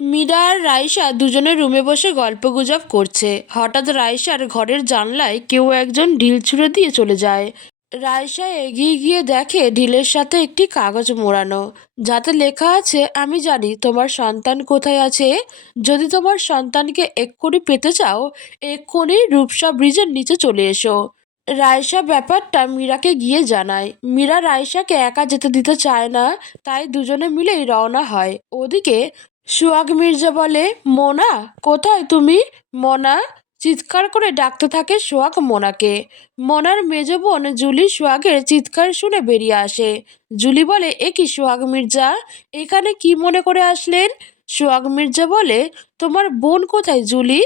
মীরা আর রাইসা দুজনে রুমে বসে গল্পগুজব করছে। হঠাৎ রাইসার ঘরের জানলায় কেউ একজন ঢিল ছুঁড়ে দিয়ে চলে যায়। রাইসা এগিয়ে গিয়ে দেখে ঢিলের সাথে একটি কাগজ মোড়ানো, যাতে লেখা আছে, আমি জানি তোমার সন্তান কোথায় আছে। যদি তোমার সন্তানকে এক্ষুনি পেতে চাও, এক্ষুনি রূপসা ব্রিজের নিচে চলে এসো। রাইসা ব্যাপারটা মীরাকে গিয়ে জানায়। মীরা রাইসাকে একা যেতে দিতে চায় না, তাই দুজনে মিলেই রওনা হয়। ওদিকে সোহাগ মির্জা বলে, মোনা কোথায় তুমি? মোনা চিৎকার করে ডাকতে থাকে সোহাগ মোনাকে। মোনার মেজ বোন জুলি সোহাগের চিৎকার শুনে বেরিয়ে আসে। জুলি বলে, এ কি সোহাগ মির্জা, এখানে কি মনে করে আসলেন? সোহাগ মির্জা বলে, তোমার বোন কোথায় জুলি?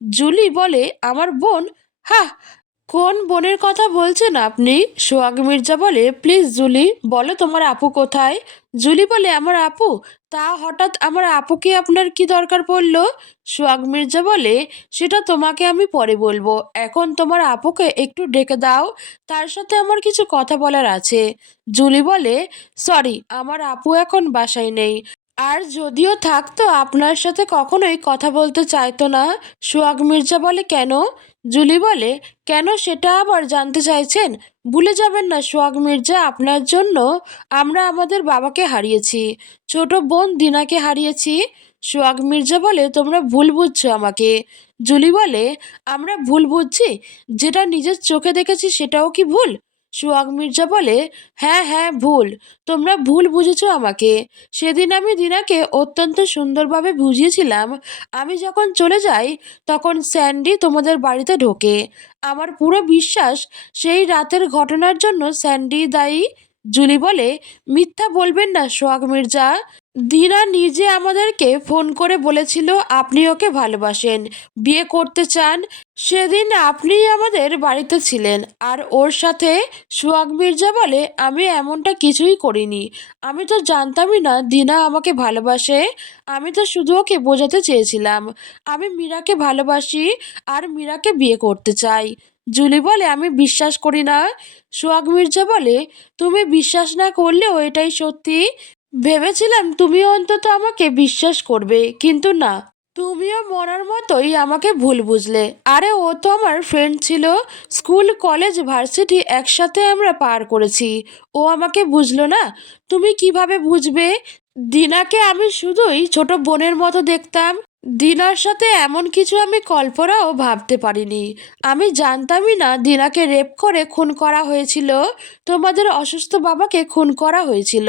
জুলি বলে, আমার বোন? হা, কোন বোনের কথা বলছেন আপনি? সোহাগ মির্জা বলে, প্লিজ জুলি বলো তোমার আপু কোথায়? জুলি বলে, আমার আপু? তা হঠাৎ আমার আপুকে আপনার কি দরকার পড়লো? সোহাগ মির্জা বলে, সেটা তোমাকে আমি পরে বলবো, এখন তোমার আপুকে একটু ডেকে দাও, তার সাথে আমার কিছু কথা বলার আছে। জুলি বলে, সরি, আমার আপু এখন বাসায় নেই, আর যদিও থাকতো আপনার সাথে কখনোই কথা বলতে চাইতো না। সোহাগ মির্জা বলে, কেন? জুলি বলে, কেন সেটা আবার জানতে চাইছেন? ভুলে যাবেন না সোহাগ মির্জা, আপনার জন্য আমরা আমাদের বাবাকে হারিয়েছি, ছোট বোন দিনাকে হারিয়েছি। সোহাগ মির্জা বলে, তোমরা ভুল বুঝছো আমাকে। জুলি বলে, আমরা ভুল বুঝছি? যেটা নিজের চোখে দেখেছি সেটাও কি ভুল? সোহাগ মির্জা বলে, হ্যাঁ হ্যাঁ ভুল, তোমরা ভুল বুঝেছো আমাকে। সেদিন আমি দিনাকে অত্যন্ত সুন্দরভাবে বুঝিয়েছিলাম। আমি যখন চলে যাই তখন স্যান্ডি তোমাদের বাড়িতে ঢোকে। আমার পুরো বিশ্বাস সেই রাতের ঘটনার জন্য স্যান্ডি দায়ী। জুলি বলে, মিথ্যা বলবেন না সোহাগ মির্জা, দিনা নিজে আমাদেরকে ফোন করে বলেছিল আপনি ওকে ভালোবাসেন, বিয়ে করতে চান। সেদিন আপনিই আমাদের বাড়িতে ছিলেন আর ওর সাথে। সোহাগ মির্জা বলে, আমি এমনটা কিছুই করিনি, আমি তো জানতামই না দিনা আমাকে ভালোবাসে। আমি তো শুধু ওকে বোঝাতে চেয়েছিলাম আমি মীরাকে ভালোবাসি আর মীরাকে বিয়ে করতে চাই। জুলি বলে, আমি বিশ্বাস করি না। সোহাগ মির্জা বলে, তুমি বিশ্বাস না করলেও এটাই সত্যি। ভেবেছিলাম তুমিও অন্তত আমাকে বিশ্বাস করবে, কিন্তু না, তুমিও মনার মতোই আমাকে ভুল বুঝলে। আরে ও তো আমার ফ্রেন্ড ছিল, স্কুল কলেজ ভার্সিটি একসাথে আমরা পার করেছি। ও আমাকে বুঝলো না? তুমি কিভাবে বুঝবে? দিনাকে আমি শুধুই ছোট বোনের মতো দেখতাম। দিনার সাথে এমন কিছু আমি কল্পনাও ভাবতে পারিনি। আমি জানতামই না দিনাকে রেপ করে খুন করা হয়েছিল, তোমাদের অসুস্থ বাবাকে খুন করা হয়েছিল।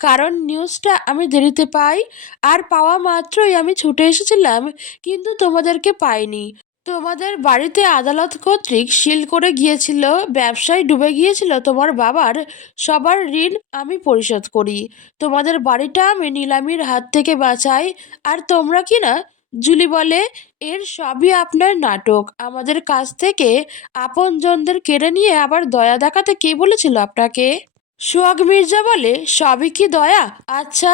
কারণ নিউজটা আমি দেরিতে পাই, আর পাওয়া মাত্রই আমি ছুটে এসেছিলাম, কিন্তু তোমাদেরকে পাইনি। তোমাদের বাড়িতে আদালত কর্তৃক সিল করে গিয়েছিল, ব্যবসায় ডুবে গিয়েছিল তোমার বাবার, সবার ঋণ আমি পরিশোধ করি, তোমাদের বাড়িটা আমি নিলামির হাত থেকে বাঁচাই। আর তোমরা কি না? জুলি বলে, এর সবই আপনার নাটক, আমাদের কাছ থেকে আপনজনদের কেড়ে নিয়ে আবার দয়া দেখাতে কে বলেছিল আপনাকে? সোহাগ মির্জা বলে, সবই কি দয়া? আচ্ছা,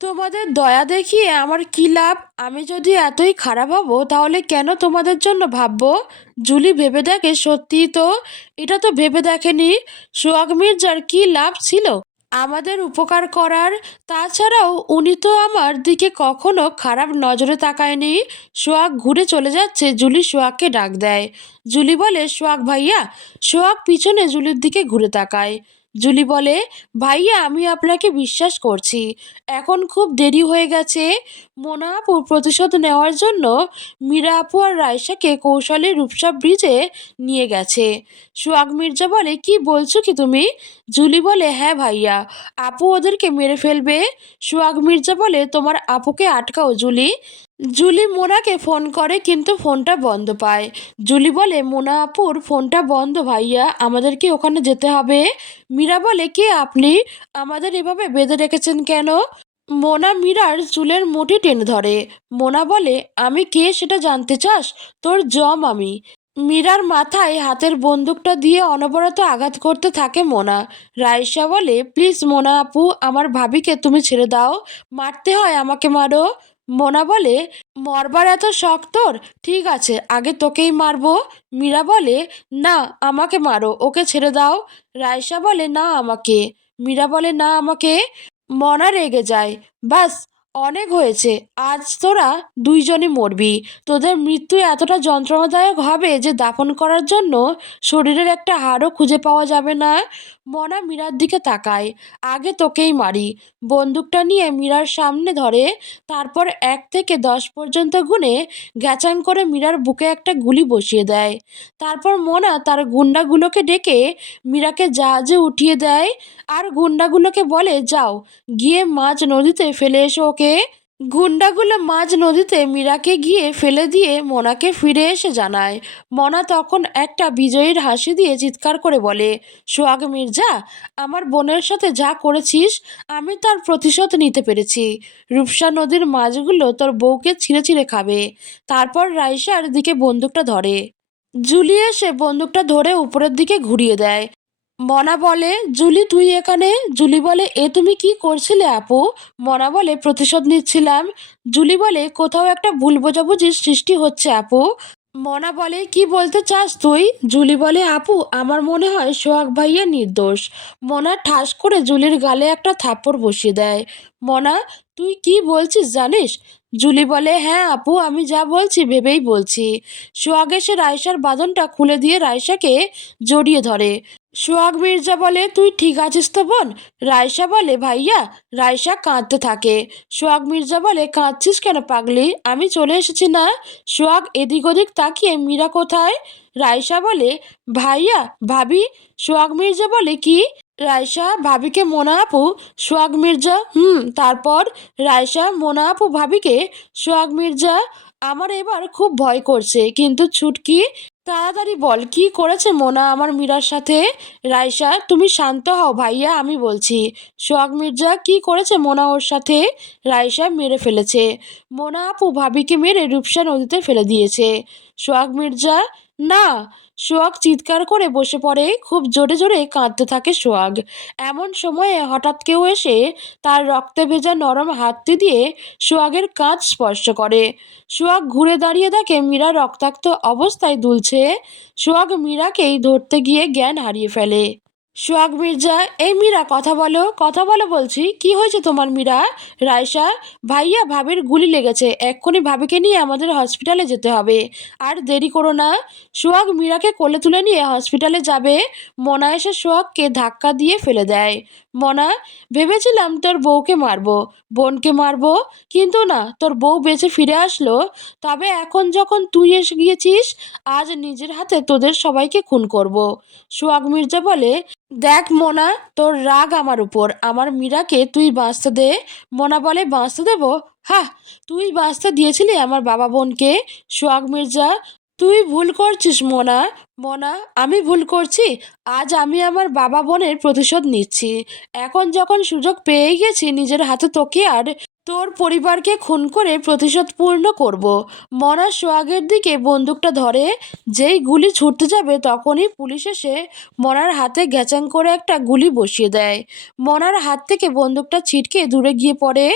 তোমাদের দয়া দেখিয়ে আমার কি লাভ? আমি যদি এতই খারাপ হব তাহলে কেন তোমাদের জন্য ভাববো? জুলি ভেবে দেখে, সত্যিই তো, এটা তো ভেবে দেখেনি। সোহাগ মির্জার কি লাভ ছিল আমাদের উপকার করার? তাছাড়াও উনি তো আমার দিকে কখনো খারাপ নজরে তাকায়নি। সোহাগ ঘুরে চলে যাচ্ছে, জুলি সোহাগকে ডাক দেয়। জুলি বলে, সোহাগ ভাইয়া। সোহাগ পিছনে জুলির দিকে ঘুরে তাকায়। জুলি বলে, ভাইয়া আমি আপনাকে বিশ্বাস করছি, এখন খুব দেরি হয়ে গেছে। মোনা আপু প্রতিশোধ নেওয়ার জন্য মীরা আপু আর রাইসাকে কৌশলে রূপসা ব্রিজে নিয়ে গেছে। সোহাগ মির্জা বলে, কি বলছো কি তুমি? জুলি বলে, হ্যাঁ ভাইয়া, আপু ওদেরকে মেরে ফেলবে। সোহাগ মির্জা বলে, তোমার আপুকে আটকাও জুলি। জুলি মোনাকে ফোন করে কিন্তু ফোনটা বন্ধ পায়। জুলি বলে, মোনা আপুর ফোনটা বন্ধ ভাইয়া, আমাদেরকে ওখানে যেতে হবে। মীরা বলে, কে আপনি? আমাদের এভাবে বেঁধে রেখেছেন কেন? মোনা মীরার চুলের মুঠি টেনে ধরে। মোনা বলে, আমি কে সেটা জানতে চাস? তোর জম আমি। মীরার মাথায় হাতের বন্দুকটা দিয়ে অনবরত আঘাত করতে থাকে মোনা। রাইসা বলে, প্লিজ মোনা আপু, আমার ভাবিকে তুমি ছেড়ে দাও, মারতে হয় আমাকে মারো। মোনা বলে, মরবার এত শখ তোর? ঠিক আছে, আগে তোকেই মারবো। মীরা বলে, না, আমাকে মারো, ওকে ছেড়ে দাও। রাইসা বলে, না আমাকে। মীরা বলে, না আমাকে। মনা রেগে যায়। বাস, অনেক হয়েছে, আজ তোরা দুইজনই মরবি। তোদের মৃত্যু এতটা যন্ত্রণাদায়ক হবে যে দাফন করার জন্য শরীরের একটা হাড়ও খুঁজে পাওয়া যাবে না। মনা মীরার দিকে তাকায়। আগে তোকেই মারি। বন্দুকটা নিয়ে মীরার সামনে ধরে, তারপর 1 থেকে 10 পর্যন্ত গুনে গ্যাচাং করে মীরার বুকে একটা গুলি বসিয়ে দেয়। তারপর মনা তার গুন্ডাগুলোকে ডেকে মীরাকে জাহাজে উঠিয়ে দেয় আর গুন্ডাগুলোকে বলে, যাও গিয়ে মাঝ নদীতে ফেলে এসো ওকে। গুন্ডাগুলো মাঝ নদীতে মীরাকে গিয়ে ফেলে দিয়ে মনাকে ফিরে এসে জানায়। মনা তখন একটা বিজয়ীর হাসি দিয়ে চিৎকার করে বলে, সোহাগ মির্জা, আমার বোনের সাথে যা করেছিস আমি তার প্রতিশোধ নিতে পেরেছি। রূপসা নদীর মাছগুলো তোর বউকে ছিঁড়ে ছিঁড়ে খাবে। তারপর রাইসার দিকে বন্দুকটা ধরে। জুলি এসে বন্দুকটা ধরে উপরের দিকে ঘুরিয়ে দেয়। মনা বলে, জুলি তুই এখানে? জুলি বলে, এ তুমি কি করছিলে আপু? মনা বলে, প্রতিশোধ নিচ্ছিলাম। জুলি বলে, কোথাও একটা ভুল বোঝাবুঝির সৃষ্টি হচ্ছে আপু। মনা বলে, কি বলতে চাস তুই? জুলি বলে, আপু আমার মনে হয় সোহাগ ভাইয়া নির্দোষ। মনা ঠাস করে জুলির গালে একটা থাপ্পড় বসিয়ে দেয়। মনা, তুই কি বলছিস জানিস? জুলি বলে, হ্যাঁ আপু, আমি যা বলছি ভেবেই বলছি। সোহাগ এসে রাইসার বাঁধনটা খুলে দিয়ে রাইসাকে জড়িয়ে ধরে। সোহাগ মির্জা বলে, তুই ঠিক আছিস তো বোন? রাইসা বলে, ভাইয়া। রাইসা কাঁদতে থাকে। সোহাগ মির্জা বলে, কাঁদছিস কেন পাগলি? আমি চলে এসেছি না? সোহাগ এদিক ওদিক তাকিয়ে, মীরা কোথায়? রাইসা বলে, ভাইয়া, ভাবি। সোহাগ মির্জা বলে, কি? রাইসা, ভাবিকে মোনা আপু। সোহাগ মির্জা, তারপর? রাইসা, মোনা আপু ভাবিকে। সোহাগ মির্জা, আমার এবার খুব ভয় করছে, কিন্তু ছুটকি, তাড়াতাড়ি বল কি করেছে মোনা আমার মীরার সাথে? রাইসা, তুমি শান্ত হও ভাইয়া, আমি বলছি। সোহাগ মির্জা, কি করেছে মোনা ওর সাথে? রাইসা, মেরে ফেলেছে। মোনা আপু ভাবিকে মেরে রূপসা নদীতে ফেলে দিয়েছে। সোহাগ মির্জা, না। সোহাগ চিৎকার করে বসে পড়ে। খুব জোরে জোরে কাঁদতে থাকে সোহাগ। এমন সময়ে হঠাৎ কেউ এসে তার রক্তে ভেজা নরম হাতটি দিয়ে সোহাগের কাঁধ স্পর্শ করে। সোহাগ ঘুরে দাঁড়িয়ে দেখে মীরা রক্তাক্ত অবস্থায় দুলছে। সোহাগ মীরাকেই ধরতে গিয়ে জ্ঞান হারিয়ে ফেলে। সোহাগ মির্জা, এই মীরা, কথা বলো, কথা বলো বলছি, কি হয়েছে তোমার মীরা? রাইসা, ভাইয়া ভাবির গুলি লেগেছে, এক্ষুনি ভাবিকে নিয়ে আমাদের হসপিটালে যেতে হবে, আর দেরি করো না। সোহাগ মীরাকে কোলে তুলে নিয়ে হসপিটালে যাবে। মনা এসে সোহাগকে ধাক্কা দিয়ে ফেলে দেয়। মনা, ভেবেছিলাম তোর বউকে মারবো, বোনকে মারবো, কিন্তু না, তোর বউ বেঁচে ফিরে আসলো। তবে এখন যখন তুই এসে গিয়েছিস, আজ নিজের হাতে তোদের সবাইকে খুন করব। সোহাগ মির্জা বলে, দেখ মোনা, তোর রাগ আমার উপর, আমার মীরাকে তুই বাঁচতে দে। মোনা বলে, বাঁচতে দেব? হা, তুই বাঁচতে দিয়েছিলি আমার বাবা বোনকে? সোহাগ মির্জা, তুই ভুল করছিস মোনা। মোনা, আমি ভুল করছি? আজ আমি আমার বাবা বোনের প্রতিশোধ নিচ্ছি। এখন যখন সুযোগ পেয়ে গেছি, নিজের হাতে তোকে আর তোর পরিবারকে খুন করে প্রতিশোধ পূর্ণ করব। মনা সোহাগের দিকে বন্দুকটা ধরে। যেই গুলি ছুটতে যাবে তখনই পুলিশ এসে মনার হাতে গ্যাচাং করে একটা গুলি বসিয়ে দেয়। মনার হাত থেকে বন্দুকটা ছিটকে দূরে গিয়ে পড়ে।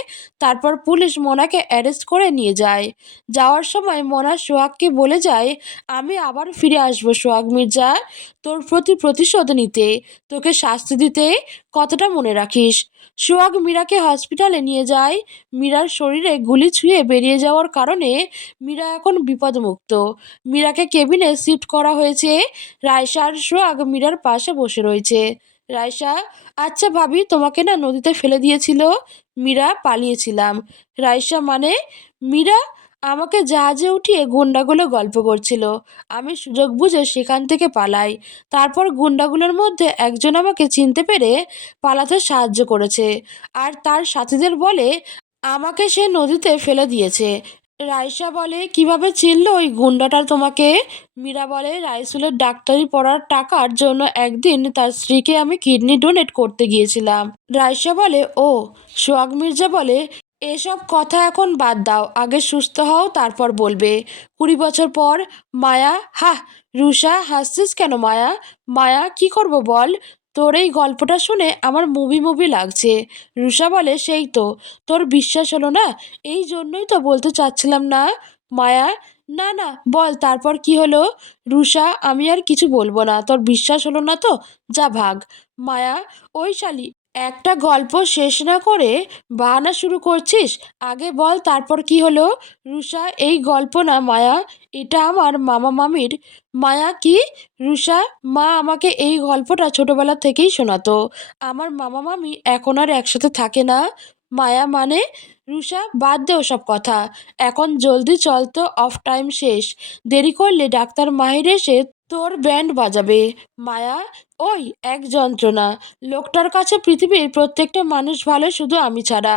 তারপর পুলিশ মনাকে অ্যারেস্ট করে নিয়ে যায়। যাওয়ার সময় মনা সোহাগকে বলে যায়, আমি আবার ফিরে আসবো সোহাগ মির্জা, তোর প্রতি প্রতিশোধ নিতে, তোকে শাস্তি দিতে। কতটা মনে রাখিস? সোহাগ মীরাকে হসপিটালে নিয়ে যায়। মীরার শরীরে গুলি ছুঁয়ে বেরিয়ে যাওয়ার কারণে মীরা এখন বিপদমুক্ত। মীরাকে কেবিনে শিফট করা হয়েছে। রাইসা আর সোহাগ মীরার পাশে বসে রয়েছে। রাইসা, আচ্ছা ভাবি, তোমাকে না নদীতে ফেলে দিয়েছিল? মীরা, পালিয়েছিলাম। রাইসা, মানে? মীরা, আমাকে জাহাজে উঠিয়ে গুন্ডাগুলো গল্প করছিল, আমি সুযোগ বুঝে সেখান থেকে পালাই। তারপর গুন্ডাগুলোর মধ্যে একজন আমাকে চিনতে পেরে পালাতে সাহায্য করেছে, আর তার সাথীদের বলে আমাকে সে নদীতে ফেলে দিয়েছে। রাইসা বলে, কিভাবে চিনল ওই গুন্ডাটা তোমাকে? মীরা বলে, রাইসুলের ডাক্তারি পড়ার টাকার জন্য একদিন তার স্ত্রীকে আমি কিডনি ডোনেট করতে গিয়েছিলাম। রাইসা বলে, ও। সোহাগ মির্জা বলে, এসব কথা এখন বাদ দাও, আগে সুস্থ হও, তারপর বলবে। 20 বছর পর? মায়া, হা। রুষা, হাসছিস কেন মায়া? মায়া, কি করব বল? তোর এই গল্পটা শুনে আমার মুভি মুভি লাগছে। রুষা বলে, সেই তো, তোর বিশ্বাস হলো না, এই জন্যই তো বলতে চাচ্ছিলাম না। মায়া, না না, বল তারপর কি হলো? রুষা, আমি আর কিছু বলবো না, তোর বিশ্বাস হলো না তো, যা ভাগ। মায়া, ওই শালি, একটা গল্প শেষ না করে বাহানা শুরু করছিস। আগে বল তারপর কি হলো? রুষা, এই গল্প না মায়া, এটা আমার মামা মামির। মায়া, কি? রুষা, মা আমাকে এই গল্পটা ছোটবেলা থেকেই শোনাতো। আমার মামা মামি এখন আর একসাথে থাকে না। মায়া, মানে? রুষা, বাদ দে ওসব কথা। এখন জলদি চল তো, অফ টাইম শেষ। দেরি করলে ডাক্তার মাহির এসে তোর ব্যান্ড বাজাবে। মায়া, ওই এক যন্ত্রণা। লোকটার কাছে পৃথিবীর প্রত্যেকটা মানুষ ভালো, শুধু আমি ছাড়া।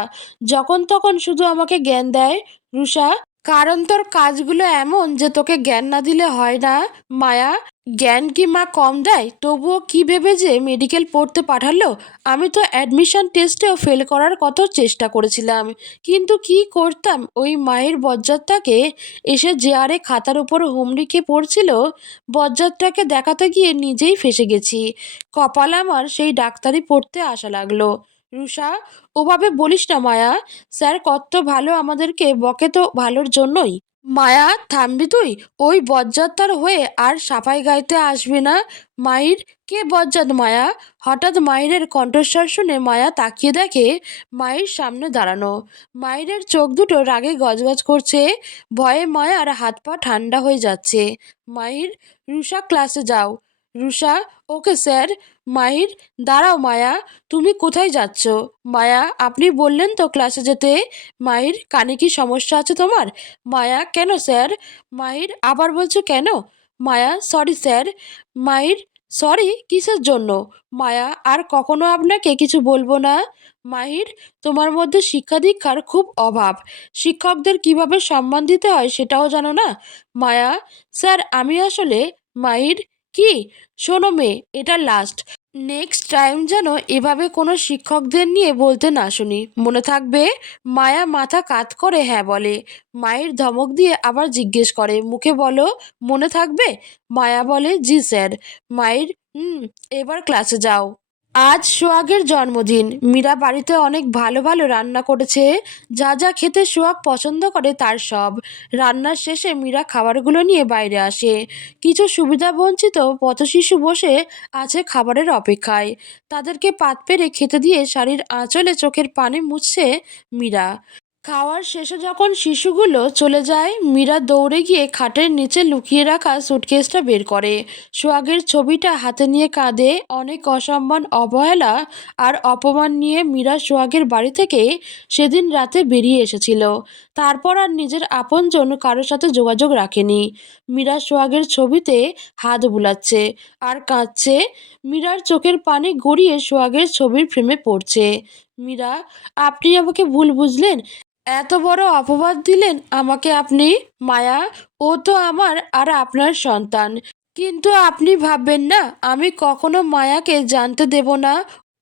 যখন তখন শুধু আমাকে জ্ঞান দেয়। রুষা, কারণ তোর কাজগুলো এমন যে তোকে জ্ঞান না দিলে হয় না। মায়া, জ্ঞান কি মা কম দেয়? তবুও কি ভেবে যে মেডিকেল পড়তে পাঠালো? আমি তো অ্যাডমিশন টেস্টেও ফেল করার কত চেষ্টা করেছিলাম, কিন্তু কি করতাম? ওই মায়ের বজ্জাতটাকে এসে যে আরে খাতার উপর হুমড়ি খেয়ে পড়ছিল, বজ্জাতটাকে দেখাতে গিয়ে নিজেই ফেঁসে গেছি। কপাল আমার সেই ডাক্তারি পড়তে আসা লাগলো। রুষা, ওভাবে বলিস না মায়া। স্যার কত ভালো, আমাদেরকে বকে তো ভালোর জন্যই। মায়া, থামবি তুই? ওই বজ্জাতটার হয়ে আর সাফাই গাইতে আসবি না। মাহির? কে বজ্জাত? মায়া। হঠাৎ মাহিরের কণ্ঠস্বর শুনে মায়া তাকিয়ে দেখে মাহির সামনে দাঁড়ানো। মাহিরের চোখ দুটো রাগে গজগজ করছে। ভয়ে মায়ার হাত পা ঠান্ডা হয়ে যাচ্ছে। মাহির, রুষা ক্লাসে যাও। Rusha, okay sir. মাহির, দাঁড়াও মায়া, তুমি কোথায় যাচ্ছ? মায়া, আপনি বললেন তো ক্লাসে যেতে। মাহির, কানে কি সমস্যা আছে তোমার? মায়া, কেন স্যার? মাহির, আবার বলছো কেন? মায়া, সরি স্যার। মাহির, সরি কিসের জন্য? মায়া, আর কখনো আপনাকে কিছু বলবো না। মাহির, তোমার মধ্যে শিক্ষা দীক্ষার খুব অভাব। শিক্ষকদের কিভাবে সম্মান দিতে হয় সেটাও জানো না। মায়া, স্যার আমি আসলে। মাহির, কি? শোনো মেয়ে, এটা লাস্ট। নেক্সট টাইম যেন এভাবে কোনো শিক্ষকদের নিয়ে বলতে না শুনি, মনে থাকবে? মায়া মাথা কাত করে হ্যাঁ বলে। মায়ের ধমক দিয়ে আবার জিজ্ঞেস করে, মুখে বলো, মনে থাকবে? মায়া বলে, জি স্যার। মায়ের, এবার ক্লাসে যাও। আজ সোহাগের জন্মদিন। মীরা বাড়িতে অনেক ভালো ভালো রান্না করেছে। যা যা খেতে সোহাগ পছন্দ করে তার সব। রান্নার শেষে মীরা খাবারগুলো নিয়ে বাইরে আসে। কিছু সুবিধা বঞ্চিত পথশিশু বসে আছে খাবারের অপেক্ষায়। তাদেরকে পাত পেরে খেতে দিয়ে শাড়ির আঁচলে চোখের পানি মুছছে মীরা। খাওয়ার শেষে যখন শিশুগুলো চলে যায়, মীরা দৌড়ে গিয়ে খাটের নিচে লুকিয়ে রাখা সুটকেসটা বের করে। সোহাগের ছবিটা হাতে নিয়ে কাঁদে। অনেক অসম্মান, অবহেলা আর অপমান নিয়ে মীরা সোহাগের বাড়ি থেকে সেদিন রাতে বেরিয়ে এসেছিল। তারপর আর নিজের আপনজন কারোর সাথে যোগাযোগ রাখেনি। মীরা সোহাগের ছবিতে হাত বুলাচ্ছে আর কাঁদছে। মীরার চোখের পানি গড়িয়ে সোহাগের ছবির ফ্রেমে পড়ছে। মীরা, আপনি আমাকে ভুল বুঝলেন, এত বড় অপবাদ দিলেন আমাকে আপনি। মায়া, ও তো আমার আর আপনার সন্তান, কিন্তু আপনি ভাববেন না আমি কখনো মায়াকে জানতে দেব না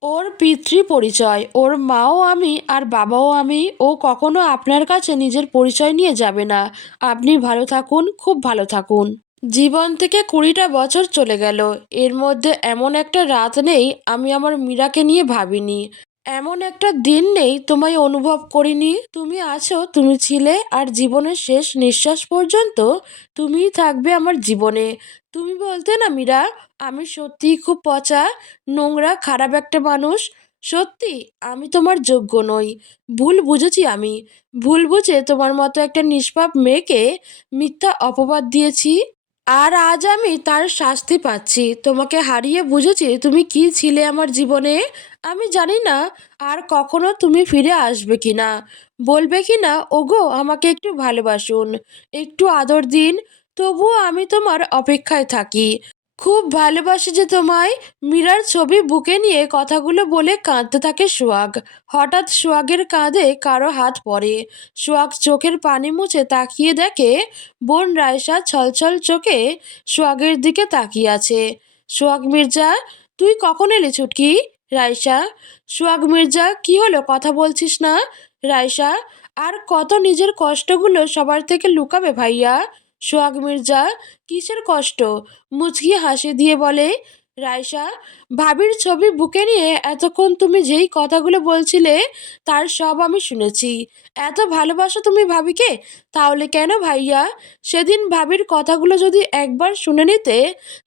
ওর পিতৃ পরিচয়। ওর মাও আমি আর বাবাও আমি। ও কখনো আপনার কাছে নিজের পরিচয় নিয়ে যাবে না। আপনি ভালো থাকুন, খুব ভালো থাকুন। জীবন থেকে 20টা বছর চলে গেল। এর মধ্যে এমন একটা রাত নেই আমি আমার মীরাকে নিয়ে ভাবিনি। এমন একটা দিন নেই তোমায় অনুভব করিনি। তুমি আছো, তুমি ছিলে, আর জীবনের শেষ নিঃশ্বাস পর্যন্ত তুমিই থাকবে আমার জীবনে। তুমি বলতে না মীরা, আমি সত্যিই খুব পচা, নোংরা, খারাপ একটা মানুষ। সত্যি আমি তোমার যোগ্য নই। ভুল বুঝেছি আমি। ভুল বুঝে তোমার মতো একটা নিষ্পাপ মেয়েকে মিথ্যা অপবাদ দিয়েছি। আর আজ আমি তার শাস্তি পাচ্ছি। তোমাকে হারিয়ে বুঝেছি তুমি কি ছিলে আমার জীবনে। আমি জানি না আর কখনো তুমি ফিরে আসবে কিনা, বলবে কিনা, ওগো আমাকে একটু ভালোবাসুন, একটু আদর দিন। তবুও আমি তোমার অপেক্ষায় থাকি। খুব ভালোবাসি যে তোমায়। মীরার ছবি বুকে নিয়ে কথাগুলো বলে কাঁদতে থাকে সোহাগ। হঠাৎ সোহাগের কাঁধে কারো হাত পড়ে। সোহাগ চোখের পানি মুছে তাকিয়ে দেখে বোন রায়সা ছলছল চোখে সোহাগের দিকে তাকিয়ে আছে। সোহাগ মির্জা, তুই কখন এলি ছুটকি? রায়সা, সোহাগ মির্জা, কি হলো, কথা বলছিস না? রায়সা, আর কত নিজের কষ্টগুলো সবার থেকে লুকাবে ভাইয়া? সোহাগ মির্জা, কিসের কষ্ট? মুচকি হাসি দিয়ে বলে রায়সা, ভাবির ছবি বুকে নিয়ে এতক্ষণ তুমি যেই কথাগুলো বলছিলে তার সব আমি শুনেছি। এত ভালোবাসো তুমি ভাবিকে, তাহলে কেন ভাইয়া সেদিন ভাবির কথাগুলো যদি একবার শুনে নিতে,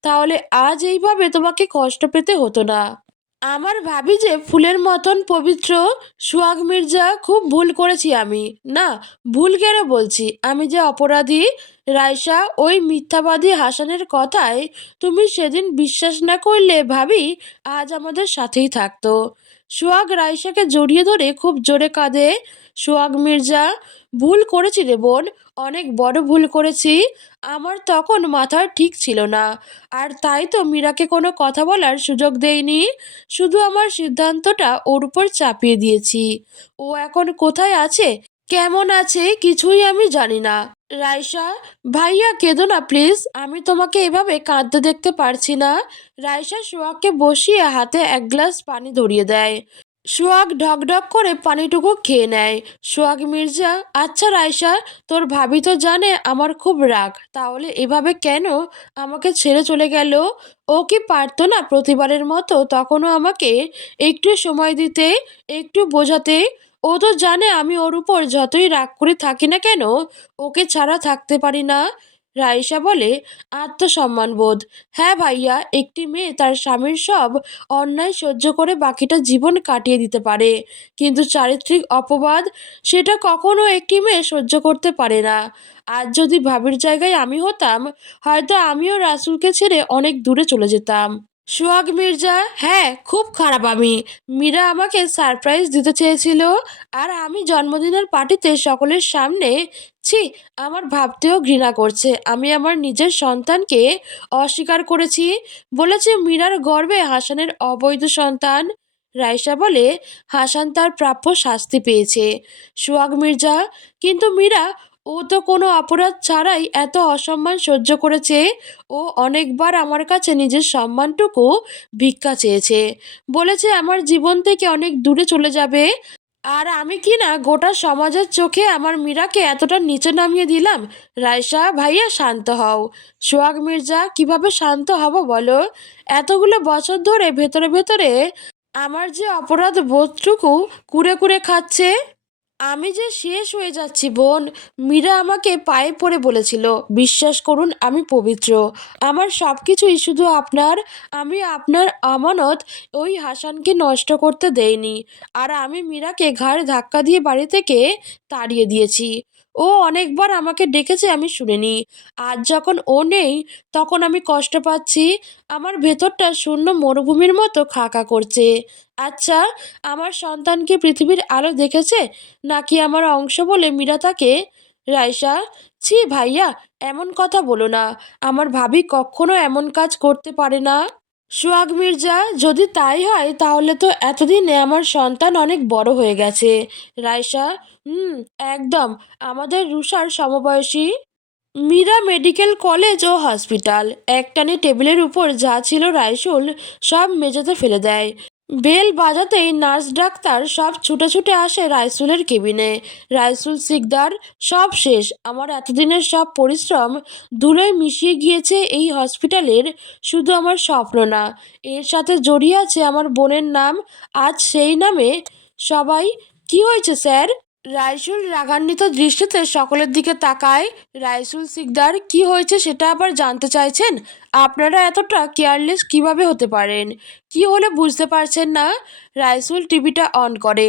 তাহলে আজ এইভাবে তোমাকে কষ্ট পেতে হতো না। আমার ভাবি যে ফুলের মতন পবিত্র। সোহাগ মির্জা, খুব ভুল করেছি আমি। না, ভুল কেন বলছি, আমি যে অপরাধী। রাইসা, ওই মিথ্যাবাদী হাসানের কথায় তুমি সেদিন বিশ্বাস না করলে ভাবি আজ আমাদের সাথেই থাকতো। সোহাগ রাইসাকে জড়িয়ে ধরে খুব জোরে কাঁদে। সোহাগ মির্জা, ভুল করেছি রে বোন, অনেক বড় ভুল করেছি। আমার তখন মাথা ঠিক ছিল না, আর তাই তো মীরাকে কোনো কথা বলার সুযোগ দেইনি। শুধু আমার সিদ্ধান্তটা ওর উপর চাপিয়ে দিয়েছি। ও এখন কোথায় আছে, কেমন আছে, কিছুই আমি জানি না। রাইসা, ভাইয়া কেঁদো না প্লিজ, আমি তোমাকে এভাবে কাঁদতে দেখতে পারছি না। রাইসা সোহাগকে বসিয়ে হাতে এক গ্লাস পানি ধরিয়ে দেয়। সোহাগ ঢকঢক করে পানিটুকু খেয়ে নেয়। সোহাগ মির্জা, আচ্ছা রাইসা, তোর ভাবি তো জানে আমার খুব রাগ, তাহলে এভাবে কেন আমাকে ছেড়ে চলে গেল? ও কি পারতো না প্রতিবারের মতো তখনও আমাকে একটু সময় দিতে, একটু বোঝাতে? ও তো জানে আমি ওর উপর যতই রাগ করে থাকি না কেন, ওকে ছাড়া থাকতে পারি না। রাইসা বলে, আত্মসম্মানবোধ। হ্যাঁ ভাইয়া, একটি মেয়ে তার স্বামীর সব অন্যায় সহ্য করে বাকিটা জীবন কাটিয়ে দিতে পারে, কিন্তু চারিত্রিক অপবাদ, সেটা কখনো একটি মেয়ে সহ্য করতে পারে না। আজ যদি ভাবির জায়গায় আমি হতাম, হয়তো আমিও রাসুলকে ছেড়ে অনেক দূরে চলে যেতাম। সোহাগ মির্জা, হ্যাঁ, খুব খারাপ আমি। মীরা আমাকে সারপ্রাইজ দিতে চেয়েছিল, আর আমি জন্মদিনের পার্টিতে সকলের সামনে, ছি, আমার ভাবতেও ঘৃণা করছে। আমি আমার নিজের সন্তানকে অস্বীকার করেছি, বলেছে মীরার গর্ভে হাসানের অবৈধ সন্তান। রাইসা বলে, হাসান তার প্রাপ্য শাস্তি পেয়েছে। সোহাগ মির্জা, কিন্তু মীরা, ও তো কোনো অপরাধ ছাড়াই এত অসম্মান সহ্য করেছে। ও অনেকবার আমার কাছে নিজের সম্মানটুকু ভিক্ষা চেয়েছে, বলেছে আমার জীবন থেকে অনেক দূরে চলে যাবে। আর আমি কি না গোটা সমাজের চোখে আমার মীরাকে এতটা নিচে নামিয়ে দিলাম? রাইসা ভাইয়া, শান্ত হও। সোহাগ মির্জা, কিভাবে শান্ত হব বলো? এতগুলো বছর ধরে ভেতরে ভেতরে আমার যে অপরাধ বোধটুকু কুরে কুরে খাচ্ছে। আমি যে শেষ হয়ে যাচ্ছি বোন। মীরা আমাকে পায়ে পড়ে বলেছিল, বিশ্বাস করুন আমি পবিত্র, আমার সব কিছুই শুধু আপনার। আমি আপনার আমানত ওই হাসানকে নষ্ট করতে দেইনি। আর আমি মীরাকে ঘাড় ধাক্কা দিয়ে বাড়ি থেকে তাড়িয়ে দিয়েছি। ও অনেকবার আমাকে ডেকেছে, আমি শুনিনি। আজ যখন ও নেই, তখন আমি কষ্ট পাচ্ছি। আমার ভেতরটা শূন্য মরুভূমির মতো খাঁ করছে। আচ্ছা, আমার সন্তান কি পৃথিবীর আলো দেখেছে, নাকি আমার অংশ বলে মীরা তাকে? রাইসা, ছি ভাইয়া, এমন কথা বলো না। আমার ভাবি কখনো এমন কাজ করতে পারে না। সোহাগ মির্জা, যদি তাই হয় তাহলে তো এতদিনে আমার সন্তান অনেক বড় হয়ে গেছে। রাইসা, হুম, একদম, আমাদের রুষার সমবয়সী। মীরা মেডিকেল কলেজ ও হসপিটাল, একটানে টেবিলের উপর যা ছিল রাইসুল সব মেঝেতে ফেলে দেয়। বেল বাজাতেই নার্স ডাক্তার সব ছুটে ছুটে আসে রাইসুলের কেবিনে। রাইসুল সিকদার, সব শেষ। আমার এতদিনের সব পরিশ্রম ধুলোয় মিশিয়ে গিয়েছে এই হসপিটালের। শুধু আমার স্বপ্ন না, এর সাথে জড়িয়ে আছে আমার বোনের নাম। আজ সেই নামে সবাই, কি হয়েছে স্যার? রাইসুল রাগান্বিত দৃষ্টিতে সকলের দিকে তাকায়। রাইসুল সিকদার, কি হয়েছে সেটা আবার জানতে চাইছেন? আপনারা এতটা কেয়ারলেস কিভাবে হতে পারেন? কি হলে বুঝতে পারছেন না? রাইসুল টিভিটা অন করে।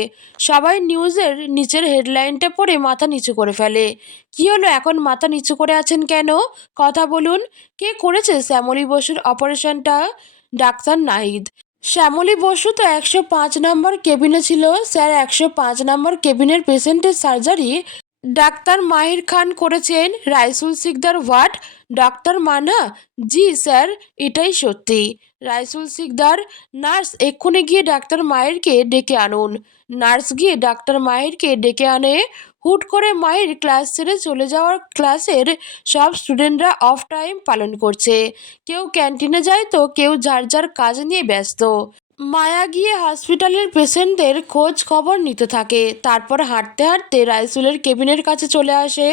সবাই নিউজের নিচের হেডলাইনটা পড়ে মাথা নিচু করে ফেলে। কি হলো, এখন মাথা নিচু করে আছেন কেন? কথা বলুন। কে করেছে শ্যামলী বসুর অপারেশনটা? ডাক্তার নাহিদ। শ্যামলী বসু তো 105 নম্বর কেবিনে ছিল স্যার। 105 নম্বর কেবিনের পেশেন্টের সার্জারি ডাক্তার মাহির খান করেছেন। Raisul Sikdar, what? Doctor Manha, G sir, এটাই সত্যি। রাইসুল সিকদার, নার্স এক্ষুনি গিয়ে ডাক্তার মাহিরকে ডেকে আনুন। নার্স গিয়ে ডাক্তার মাহিরকে ডেকে আনে। হুট করে মাহির ক্লাস ছেড়ে চলে যাওয়ার ক্লাসের সব স্টুডেন্টরা অফ টাইম পালন করছে। কেউ ক্যান্টিনে যায় তো কেউ যার যার কাজ নিয়ে ব্যস্ত। মায়া গিয়ে হসপিটালের পেশেন্টদের খোঁজ খবর নিতে থাকে। তারপর হাঁটতে হাঁটতে রাইসুলের কেবিনের কাছে চলে আসে।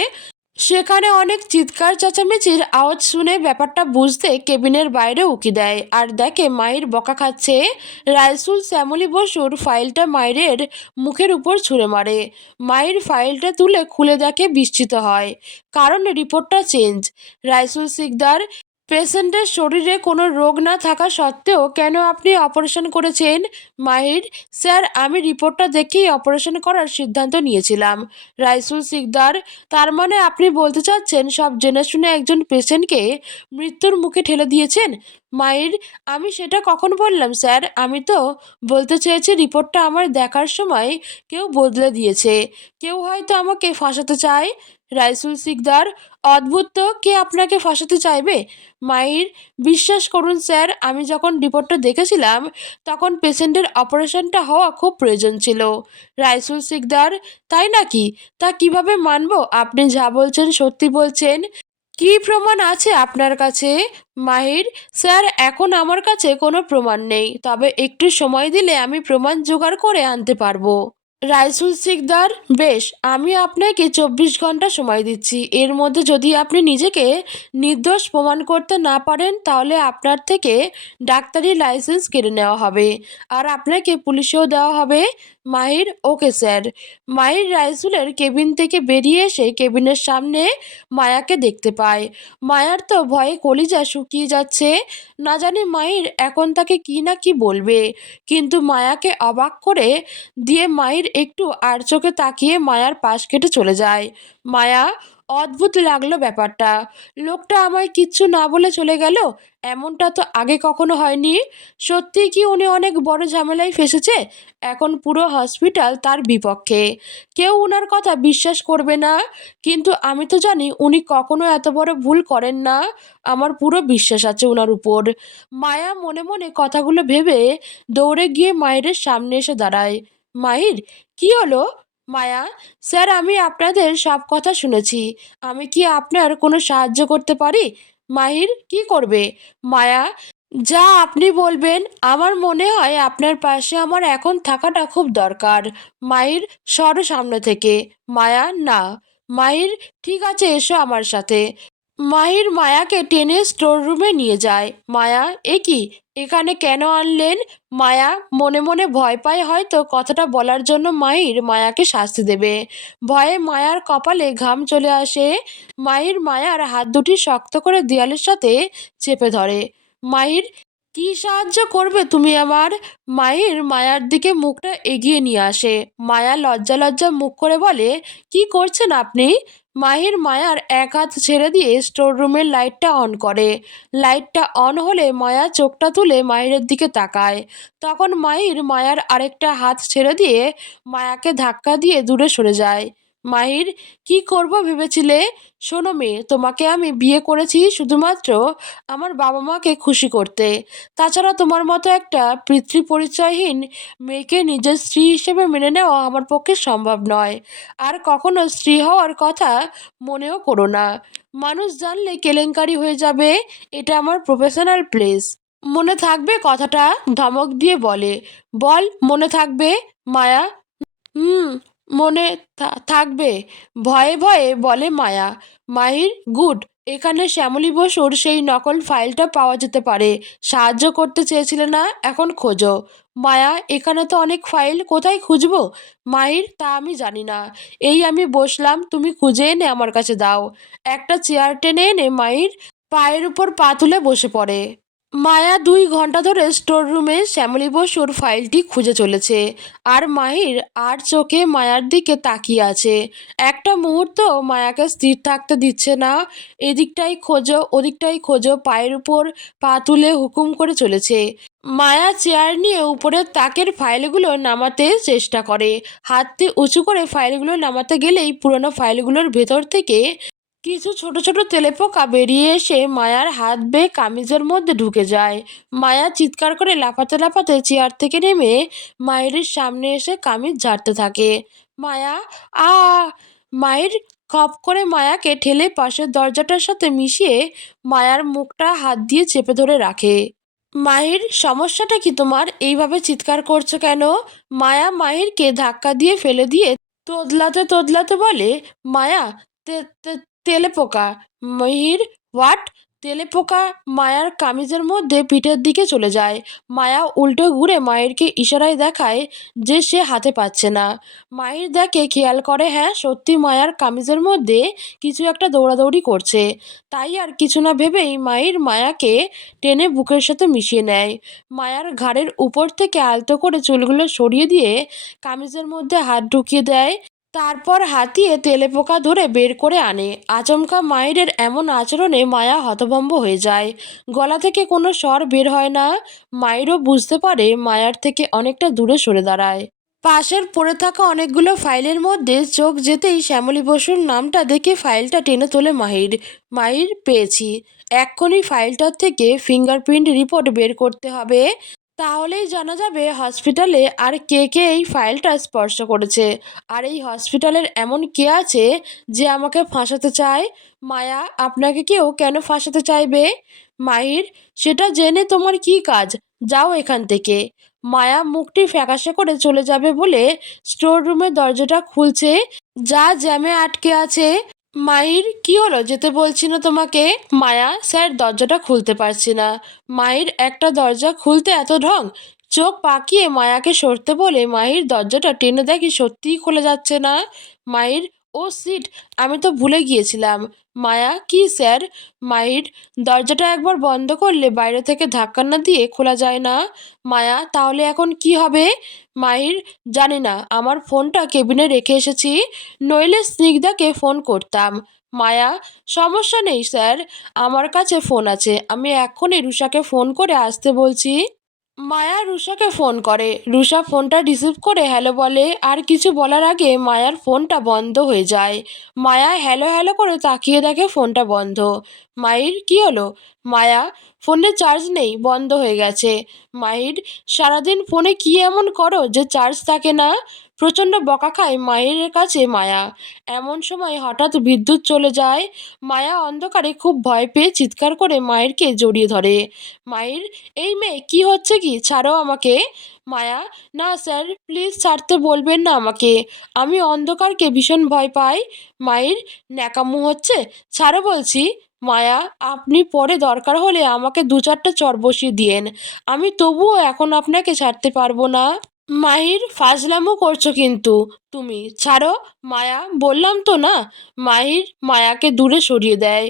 সেখানে অনেক চিৎকার চেঁচামেচির আওয়াজ শুনে ব্যাপারটা বুঝতে কেবিনের বাইরে উকি দেয়, আর দেখে মাহির বকা খাচ্ছে। রাইসুল শ্যামলী বসুর ফাইলটা মাহিরের মুখের উপর ছুঁড়ে মারে। মাহির ফাইলটা তুলে খুলে দেখে, বিস্মিত হয়, কারণ রিপোর্টটা চেঞ্জ। রাইসুল সিকদার, পেশেন্টের শরীরে কোনো রোগ না থাকা সত্ত্বেও কেন আপনি অপারেশন করেছেন? মাহির: স্যার, আমি রিপোর্টটা দেখেই অপারেশন করার সিদ্ধান্ত নিয়েছিলাম। রাইসুল সিকদার: তার মানে আপনি বলতে চাচ্ছেন সব জেনে শুনে একজন পেশেন্টকে মৃত্যুর মুখে ঠেলে দিয়েছেন? মাহির: আমি সেটা কখন বললাম স্যার? আমি তো বলতে চেয়েছি রিপোর্টটা আমার দেখার সময় কেউ বদলে দিয়েছে, কেউ হয়তো আমাকে ফাঁসাতে চায়। রাইসুল সিকদার: অদ্ভুত তো, কে আপনাকে ফাঁসাতে চাইবে? মাহির: বিশ্বাস করুন স্যার, আমি যখন রিপোর্টটা দেখেছিলাম তখন পেশেন্টের অপারেশনটা হওয়া খুব প্রয়োজন ছিল। রাইসুল সিকদার: তাই নাকি? তা কিভাবে মানবো আপনি যা বলছেন সত্যি বলছেন? কী প্রমাণ আছে আপনার কাছে? মাহির: স্যার, এখন আমার কাছে কোনো প্রমাণ নেই, তবে একটু সময় দিলে আমি প্রমাণ জোগাড় করে আনতে পারবো। রাইসুল সিকদার: বেশ, আমি আপনাকে 24 ঘন্টা সময় দিচ্ছি। এর মধ্যে যদি আপনি নিজেকে নির্দোষ প্রমাণ করতে না পারেন তাহলে আপনার থেকে ডাক্তারি লাইসেন্স কেড়ে নেওয়া হবে, আর আপনাকে পুলিশেও দেওয়া হবে। মাহির: ওকে স্যার। মাহির রাইসুলের কেবিন থেকে বেরিয়ে এসে কেবিনের সামনে মায়াকে দেখতে পায়। মায়ার তো ভয়ে কলিজা শুকিয়ে যাচ্ছে। না জানি মাহির এখন তাকে কি না কি বলবে, কিন্তু মায়াকে অবাক করে দিয়ে মাহির একটু আড়চোখে তাকিয়ে মায়ার পাশ কেটে চলে যায়। মায়া: অদ্ভুত লাগলো ব্যাপারটা, লোকটা আমায় কিচ্ছু না বলে চলে গেল। এমনটা তো আগে কখনো হয়নি। সত্যিই কি উনি অনেক বড় ঝামেলায় ফেসেছে? এখন পুরো হসপিটাল তার বিপক্ষে, কেউ উনার কথা বিশ্বাস করবে না। কিন্তু আমি তো জানি উনি কখনো এত বড় ভুল করেন না। আমার পুরো বিশ্বাস আছে উনার উপর। মায়া মনে মনে কথাগুলো ভেবে দৌড়ে গিয়ে মাহিরের সামনে এসে দাঁড়ায়। মাহির: কি হলো? মায়া: স্যার, আমি আপনাদের সব কথা শুনেছি। আমি কি আপনার কোনো সাহায্য করতে পারি? মাহির: কি করবে? মায়া: যা আপনি বলবেন। আমার মনে হয় আপনার পাশে আমার এখন থাকাটা খুব দরকার। মাহির: সরো সামনে থেকে। মায়া: না। মাহির: ঠিক আছে, এসো আমার সাথে। মাহির মায়াকে টেনে স্টোর রুমে নিয়ে যায়। মায়া: এ কি, এখানে কেন আনলেন? মায়া মনে মনে ভয় পায় হয়তো কথাটা বলার জন্য মাহির মায়াকে শাস্তি দেবে। ভয়ে মায়ার কপালে ঘাম চলে আসে। মাহির মায়ার হাত দুটি শক্ত করে দেয়ালের সাথে চেপে ধরে। মাহির: কি সাহায্য করবে তুমি আমার? মাহির মায়ার দিকে মুখটা এগিয়ে নিয়ে আসে। মায়া লজ্জা লজ্জা মুখ করে বলে, কি করছেন আপনি? মাহির মায়ার এক হাত ছেড়ে দিয়ে স্টোর রুমের লাইটটা অন করে। লাইটটা অন হলে মায়া চোখটা তুলে মাহিরের দিকে তাকায়। তখন মাহির মায়ার আরেকটা হাত ছেড়ে দিয়ে মায়াকে ধাক্কা দিয়ে দূরে সরে যায়। মাহির: কি করব ভেবেছিলে? শোনো মেয়ে, তোমাকে আমি বিয়ে করেছি শুধুমাত্র আমার বাবা মাকে খুশি করতে। তাছাড়া তোমার মতো একটা পিতৃ পরিচয়হীন মেয়েকে নিজের স্ত্রী হিসেবে মেনে নেওয়া আমার পক্ষে সম্ভব নয়। আর কখনো স্ত্রী হওয়ার কথা মনেও করো না। মানুষ জানলে কেলেঙ্কারি হয়ে যাবে। এটা আমার প্রফেশনাল প্লেস। মনে থাকবে কথাটা? ধমক দিয়ে বলে। বল, মনে থাকবে? মায়া: হুম, মনে থাকবে, ভয়ে ভয়ে বলে মায়া। মাহির: গুড। এখানে শ্যামলী বসুর সেই নকল ফাইলটা পাওয়া যেতে পারে। সাহায্য করতে চেয়েছিলে না, এখন খোঁজো। মায়া: এখানে তো অনেক ফাইল, কোথায় খুঁজবো? মাহির: তা আমি জানি না। এই আমি বসলাম, তুমি খুঁজে এনে আমার কাছে দাও। একটা চেয়ার টেনে এনে মাহির পায়ের উপর পা তুলে বসে পড়ে। মায়া 2 ঘন্টা ধরে স্টোর রুমে শ্যামলী বসুর ফাইলটি খুঁজে চলেছে, আর মাহির আর চোখে মায়ার দিকে তাকিয়ে আছে। একটা মুহূর্ত মায়াকে স্থির থাকতে দিচ্ছে না। এদিকটাই খোঁজো, ওদিকটাই খোঁজো, পায়ের উপর পা তুলে হুকুম করে চলেছে। মায়া চেয়ার নিয়ে উপরের তাকের ফাইলগুলো নামাতে চেষ্টা করে। হাতটি উঁচু করে ফাইলগুলো নামাতে গেলেই পুরনো ফাইলগুলোর ভেতর থেকে কিছু ছোট ছোট তেলেপোকা বেরিয়ে এসে মায়ার হাত বেয়ে কামিজের মধ্যে ঢুকে যায়। মায়া চিৎকার করে লাফাতে লাফাতে চেয়ার থেকে নেমে মায়ের সামনে এসে কামিজ ঝাড়তে থাকে। মায়া: আ মায়ের খপ করে মায়াকে ঠেলে পাশের দরজাটার সাথে মিশিয়ে মায়ার মুখটা হাত দিয়ে চেপে ধরে রাখে। মাহির: সমস্যাটা কি তোমার? এইভাবে চিৎকার করছো কেন? মায়া মাহিরকে ধাক্কা দিয়ে ফেলে দিয়ে তোদলাতে তোদলাতে বলে। মায়া: তে তে তেলেপোকা। মাহির: হোয়াট? তেলেপোকা মায়ার কামিজের মধ্যে পিঠের দিকে চলে যায়। মায়া উল্টো ঘুরে মায়েরকে ইশারায় দেখায় যে সে হাতে পাচ্ছে না। মাহির দেখে খেয়াল করে, হ্যাঁ সত্যি মায়ার কামিজের মধ্যে কিছু একটা দৌড়াদৌড়ি করছে। তাই আর কিছু না ভেবেই মাহির মায়াকে টেনে বুকের সাথে মিশিয়ে নেয়। মায়ার ঘাড়ের উপর থেকে আলতো করে চুলগুলো সরিয়ে দিয়ে কামিজের মধ্যে হাত ঢুকিয়ে দেয়। তারপর হাতিয়ে তেলেপোকা ধরে বের করে আনে। আচমকা মাহিরের এমন আচরণে মায়া হতভম্ব হয়ে যায়। গলা থেকে কোনো স্বর বের হয় না। মাহিরও বুঝতে পারে মায়ার থেকে অনেকটা দূরে সরে দাঁড়ায়। পাশের পড়ে থাকা অনেকগুলো ফাইলের মধ্যে চোখ যেতেই শ্যামলী বসুর নামটা দেখে ফাইলটা টেনে তোলে মাহির। মাহির, পেয়েছি। এক্ষুনি ফাইলটার থেকে ফিঙ্গারপ্রিন্ট রিপোর্ট বের করতে হবে। তাহলেই জানা যাবে হসপিটালে আর কে কে এই ফাইলটা স্পর্শ করেছে। আর এই হসপিটালের এমন কে আছে যে আমাকে ফাঁসাতে চায়। মায়া, আপনাকে কেউ কেন ফাঁসাতে চাইবে? মাহির, সেটা জেনে তোমার কি কাজ? যাও এখান থেকে। মায়া মুখটি ফ্যাকাশে করে চলে যাবে বলে স্টোর রুমের দরজাটা খুলছে, যা জ্যামে আটকে আছে। মাহির, কি হলো, যেতে বলছি না তোমাকে? মায়া, স্যার দরজাটা খুলতে পারছি না। মাহির, একটা দরজা খুলতে এত ঢং? চোখ পাকিয়ে মায়াকে সরতে বলে মাহির দরজাটা টেনে দেখি সত্যিই খোলা যাচ্ছে না। মাহির, ও সিট, আমি তো ভুলে গিয়েছিলাম। মায়া, কি স্যার? মাহির, দরজাটা একবার বন্ধ করলে বাইরে থেকে ধাক্কা না দিয়ে খোলা যায় না। মায়া, তাহলে এখন কি হবে? মাহির, জানি না, আমার ফোনটা কেবিনে রেখে এসেছি, নইলে স্নিগ্ধাকে ফোন করতাম। মায়া, সমস্যা নেই স্যার, আমার কাছে ফোন আছে, আমি এক্ষুনি রুষাকে ফোন করে আসতে বলছি। মায়া রুষাকে ফোন করে। রুষা ফোনটা রিসিভ করে হ্যালো বলে, আর কিছু বলার আগে মায়ার ফোনটা বন্ধ হয়ে যায়। মায়া হ্যালো হ্যালো করে তাকিয়ে দেখে ফোনটা বন্ধ। মাহির, কি হলো? মায়া, ফোনে চার্জ নেই, বন্ধ হয়ে গেছে। মাহির, সারাদিন ফোনে কি এমন করো যে চার্জ থাকে না? প্রচণ্ড বকা খায় মাহিরের কাছে মায়া। এমন সময় হঠাৎ বিদ্যুৎ চলে যায়। মায়া অন্ধকারে খুব ভয় পেয়ে চিৎকার করে মাহিরকে জড়িয়ে ধরে। মাহির, এই মেয়ে, কি হচ্ছে কি, ছাড়ো আমাকে। মায়া, না স্যার, প্লিজ ছাড়তে বলবেন না আমাকে, আমি অন্ধকারকে ভীষণ ভয় পাই। মাহির, ন্যাকামো হচ্ছে, ছাড়ো বলছি। মায়া, আপনি পরে দরকার হলে আমাকে 2-4টা চড় বসিয়ে দিয়েন, আমি তবুও এখন আপনাকে ছাড়তে পারবো না। মাহির, ফাজলামো করছো কিন্তু তুমি, ছাড়ো। মায়া, বললাম তো না। মাহির মায়াকে দূরে সরিয়ে দেয়।